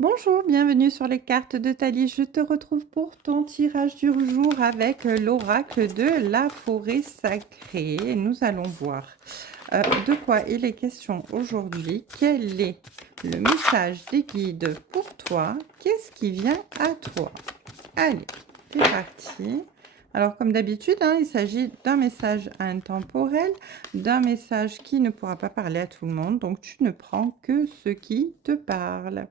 Bonjour, bienvenue sur les cartes de Thalie. Je te retrouve pour ton tirage du jour avec l'oracle de la forêt sacrée. Nous allons voir de quoi il est question aujourd'hui. Quel est le message des guides pour toi? Qu'est-ce qui vient à toi? Allez, c'est parti. Alors, comme d'habitude, hein, il s'agit d'un message intemporel, d'un message qui ne pourra pas parler à tout le monde. Donc, tu ne prends que ce qui te parle.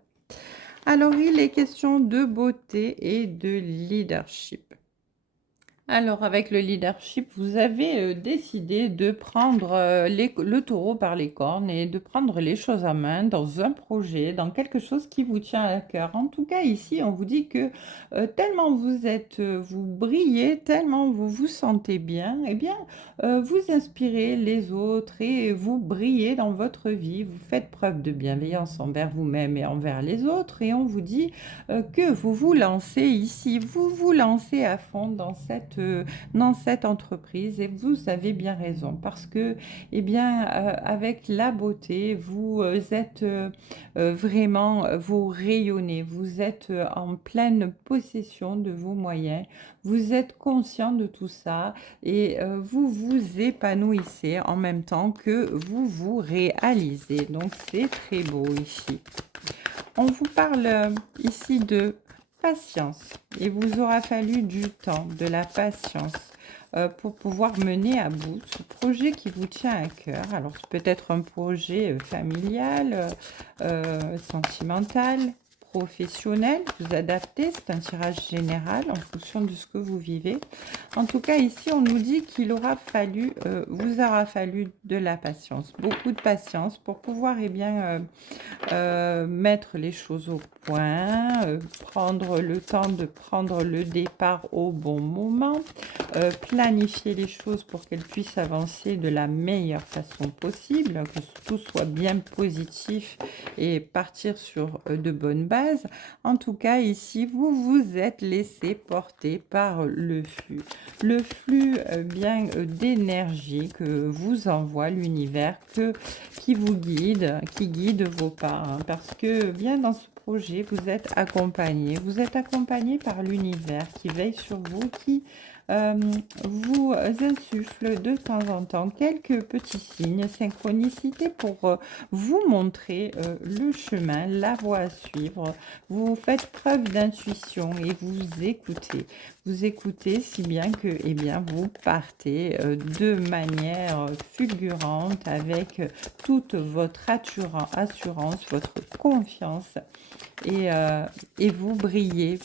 Alors, il est question de beauté et de leadership. Alors, avec le leadership, vous avez décidé de prendre le taureau par les cornes et de prendre les choses en main dans un projet, dans quelque chose qui vous tient à cœur. En tout cas, ici, on vous dit que tellement vous êtes, vous brillez, tellement vous vous sentez bien, eh bien, vous inspirez les autres et vous brillez dans votre vie. Vous faites preuve de bienveillance envers vous-même et envers les autres. Et on vous dit que vous vous lancez ici, vous vous lancez à fond dans cette entreprise et vous avez bien raison parce que, eh bien, avec la beauté, vous êtes vraiment, vous rayonnez, vous êtes en pleine possession de vos moyens, vous êtes conscient de tout ça et vous vous épanouissez en même temps que vous vous réalisez. Donc, c'est très beau ici. On vous parle ici de patience. Il vous aura fallu du temps, de la patience pour pouvoir mener à bout ce projet qui vous tient à cœur. Alors, c'est peut-être un projet familial, sentimental, professionnel. Vous adaptez, c'est un tirage général en fonction de ce que vous vivez. En tout cas, ici, on nous dit qu'il aura fallu, vous aura fallu de la patience, beaucoup de patience pour pouvoir, eh bien, mettre les choses au point, prendre le temps de prendre le départ au bon moment, planifier les choses pour qu'elles puissent avancer de la meilleure façon possible, que tout soit bien positif et partir sur de bonnes bases. En tout cas, ici, vous vous êtes laissé porter par le flux bien d'énergie que vous envoie l'univers, qui guide vos pas, hein, parce que bien dans ce projet, vous êtes accompagné par l'univers qui veille sur vous, qui euh, vous insuffle de temps en temps quelques petits signes, synchronicité pour vous montrer le chemin, la voie à suivre. Vous faites preuve d'intuition et vous écoutez. Vous écoutez si bien que, eh bien, vous partez de manière fulgurante avec toute votre assurance, votre confiance et vous brillez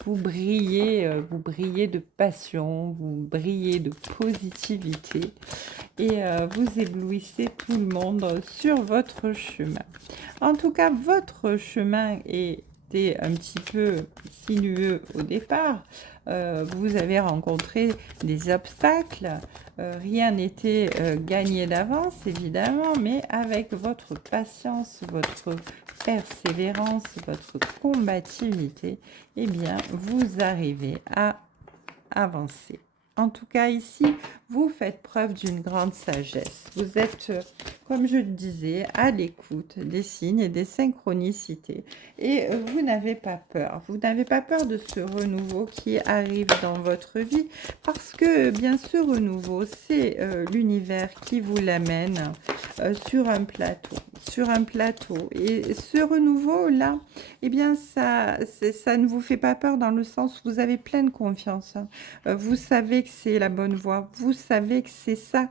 de passion, vous brillez de positivité et vous éblouissez tout le monde sur votre chemin. En tout cas, votre chemin était un petit peu sinueux au départ. Vous avez rencontré des obstacles. Rien n'était gagné d'avance, évidemment, mais avec votre patience, votre persévérance, votre combativité, eh bien, vous arrivez à avancer. En tout cas, ici, vous faites preuve d'une grande sagesse. Vous êtes, comme je le disais, à l'écoute des signes et des synchronicités. Et vous n'avez pas peur. Vous n'avez pas peur de ce renouveau qui arrive dans votre vie parce que, bien, ce renouveau, c'est l'univers qui vous l'amène sur un plateau. Sur un plateau. Et ce renouveau-là, eh bien, ça ne vous fait pas peur dans le sens où vous avez pleine confiance, hein. Vous savez que c'est la bonne voie, vous savez que c'est ça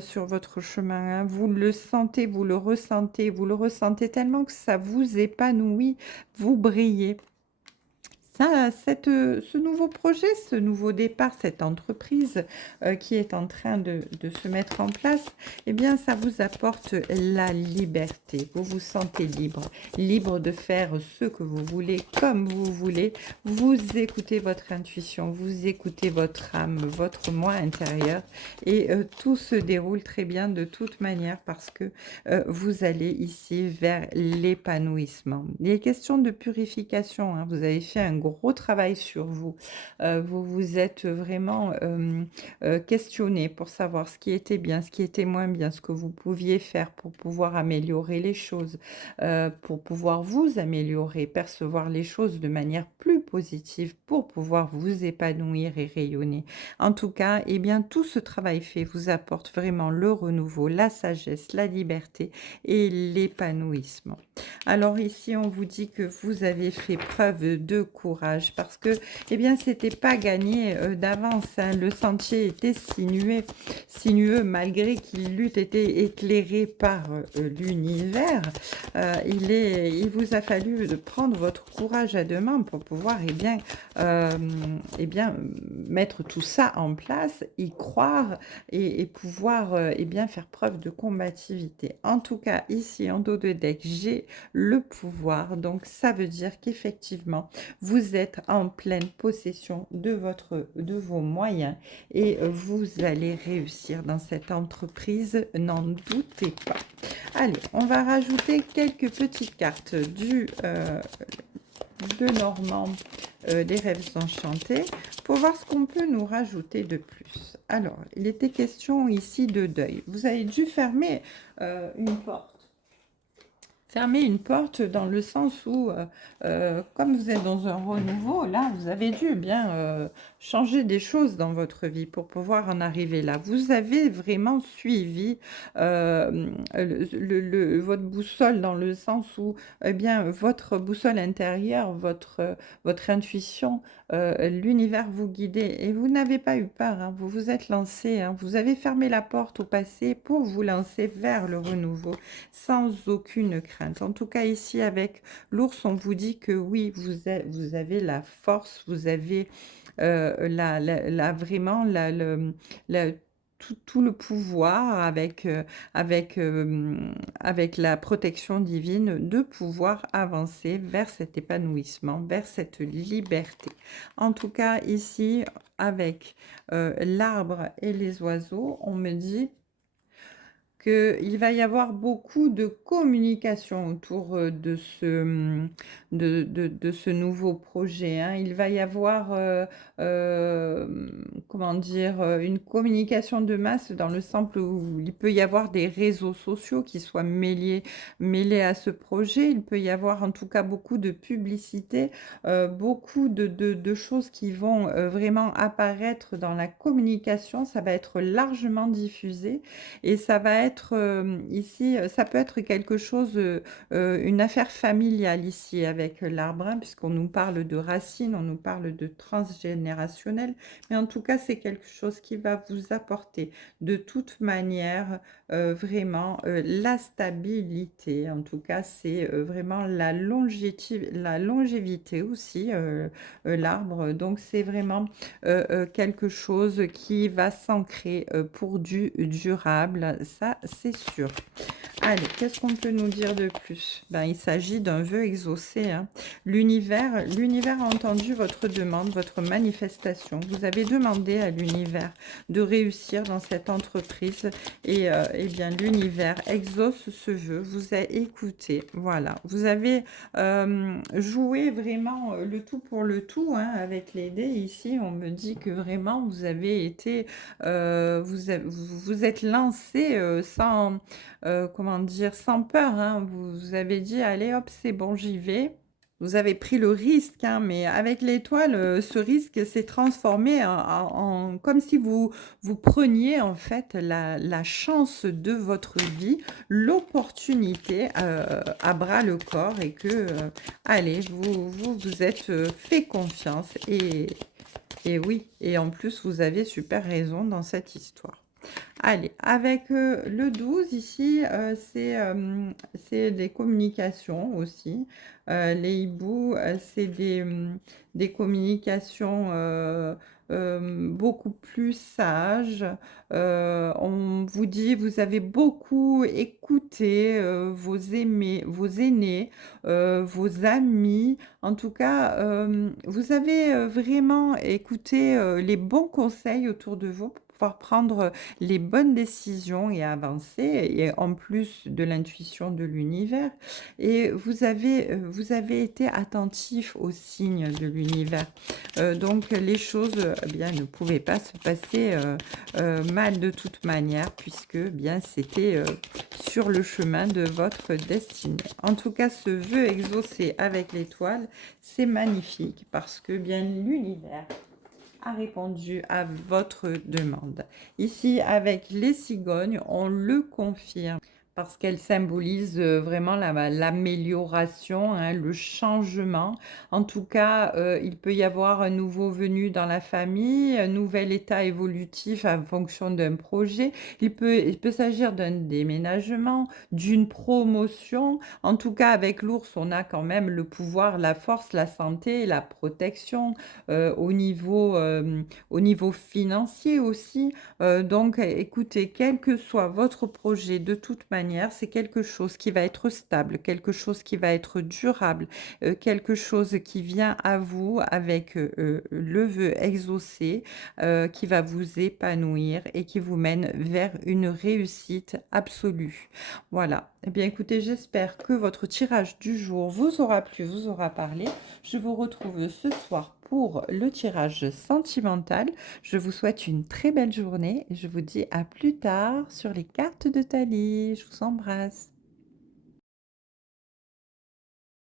sur votre chemin, hein. Vous le sentez, vous le ressentez tellement que ça vous épanouit, vous brillez. Ça, ce nouveau projet, ce nouveau départ, cette entreprise qui est en train de se mettre en place, eh bien, ça vous apporte la liberté. Vous vous sentez libre, libre de faire ce que vous voulez, comme vous voulez. Vous écoutez votre intuition, vous écoutez votre âme, votre moi intérieur, et tout se déroule très bien de toute manière parce que vous allez ici vers l'épanouissement. Il est question de purification, hein. Vous avez fait un gros gros travail sur vous. Vous vous êtes vraiment questionné pour savoir ce qui était bien, ce qui était moins bien, ce que vous pouviez faire pour pouvoir améliorer les choses, pour pouvoir vous améliorer, percevoir les choses de manière plus positive, pour pouvoir vous épanouir et rayonner. En tout cas, eh bien, tout ce travail fait vous apporte vraiment le renouveau, la sagesse, la liberté et l'épanouissement. Alors ici, on vous dit que vous avez fait preuve de courage parce que, eh bien, c'était pas gagné d'avance, hein. Le sentier était sinueux malgré qu'il eût été éclairé par l'univers. Il vous a fallu de prendre votre courage à deux mains pour pouvoir, euh, mettre tout ça en place, y croire et pouvoir faire preuve de combativité. En tout cas, ici, en dos de deck, j'ai le pouvoir. Donc, ça veut dire qu'effectivement, vous êtes en pleine possession de vos moyens et vous allez réussir dans cette entreprise, n'en doutez pas. Allez, on va rajouter quelques petites cartes de Normand, des rêves enchantés, pour voir ce qu'on peut nous rajouter de plus. Alors, il était question ici de deuil. Vous avez dû fermer une porte. Fermer une porte dans le sens où, comme vous êtes dans un renouveau, là, vous avez dû changer des choses dans votre vie pour pouvoir en arriver là. Vous avez vraiment suivi votre boussole dans le sens où, votre boussole intérieure, votre intuition, l'univers vous guidait et vous n'avez pas eu peur, hein, vous vous êtes lancé, hein, vous avez fermé la porte au passé pour vous lancer vers le renouveau sans aucune crainte. En tout cas, ici, avec l'ours, on vous dit que oui, vous avez la force, vous avez vraiment tout le pouvoir avec la protection divine de pouvoir avancer vers cet épanouissement, vers cette liberté. En tout cas, ici, avec l'arbre et les oiseaux, on me dit qu'il va y avoir beaucoup de communication autour de ce nouveau projet, hein. Il va y avoir, comment dire, une communication de masse dans le sens où il peut y avoir des réseaux sociaux qui soient mêlés à ce projet. Il peut y avoir en tout cas beaucoup de publicité, beaucoup de choses qui vont vraiment apparaître dans la communication. Ça va être largement diffusé. Et ça va être ici, ça peut être quelque chose, une affaire familiale ici avec l'arbre, hein, puisqu'on nous parle de racines, on nous parle de transgénérationnel, mais en tout cas, c'est quelque chose qui va vous apporter de toute manière vraiment la stabilité. En tout cas, c'est vraiment la longévité aussi, l'arbre. Donc, c'est vraiment quelque chose qui va s'ancrer pour du durable, ça c'est sûr. Allez, qu'est-ce qu'on peut nous dire de plus? Ben, il s'agit d'un vœu exaucé, hein. L'univers a entendu votre demande, votre manifestation. Vous avez demandé à l'univers de réussir dans cette entreprise et bien l'univers exauce ce vœu, vous a écouté. Voilà, vous avez joué vraiment le tout pour le tout, hein, avec les dés. Ici, on me dit que vraiment vous avez été, vous êtes lancé sans comment dire, sans peur, hein. Vous avez dit: «Allez hop, c'est bon, j'y vais». Vous avez pris le risque, hein, mais avec l'étoile, ce risque s'est transformé en comme si vous preniez en fait la chance de votre vie, l'opportunité, à bras le corps et que, allez, vous êtes, fait confiance et oui et en plus vous avez super raison dans cette histoire. Allez, avec le 12 ici, c'est des communications aussi. Les hiboux, c'est des communications beaucoup plus sages. On vous dit, vous avez beaucoup écouté vos aînés, vos amis. En tout cas, vous avez vraiment écouté les bons conseils autour de vous pouvoir prendre les bonnes décisions et avancer et en plus de l'intuition de l'univers et vous avez été attentif aux signes de l'univers. Donc les choses, eh bien, ne pouvaient pas se passer, mal de toute manière puisque, eh bien, c'était, sur le chemin de votre destinée. En tout cas, ce vœu exaucé avec l'étoile, c'est magnifique parce que, bien, l'univers a répondu à votre demande. Ici, avec les cigognes, on le confirme parce qu'elles symbolisent vraiment l'amélioration, hein, le changement. En tout cas, il peut y avoir un nouveau venu dans la famille, un nouvel état évolutif en fonction d'un projet. Il peut s'agir d'un déménagement, d'une promotion. En tout cas, avec l'ours, on a quand même le pouvoir, la force, la santé, la protection au niveau financier aussi. Donc, écoutez, quel que soit votre projet, de toute manière, c'est quelque chose qui va être stable, quelque chose qui va être durable, quelque chose qui vient à vous avec le vœu exaucé, qui va vous épanouir et qui vous mène vers une réussite absolue. Voilà. Eh bien, écoutez, j'espère que votre tirage du jour vous aura plu, vous aura parlé. Je vous retrouve ce soir pour le tirage sentimental. Je vous souhaite une très belle journée et je vous dis à plus tard sur les cartes de Thalie. Je vous embrasse.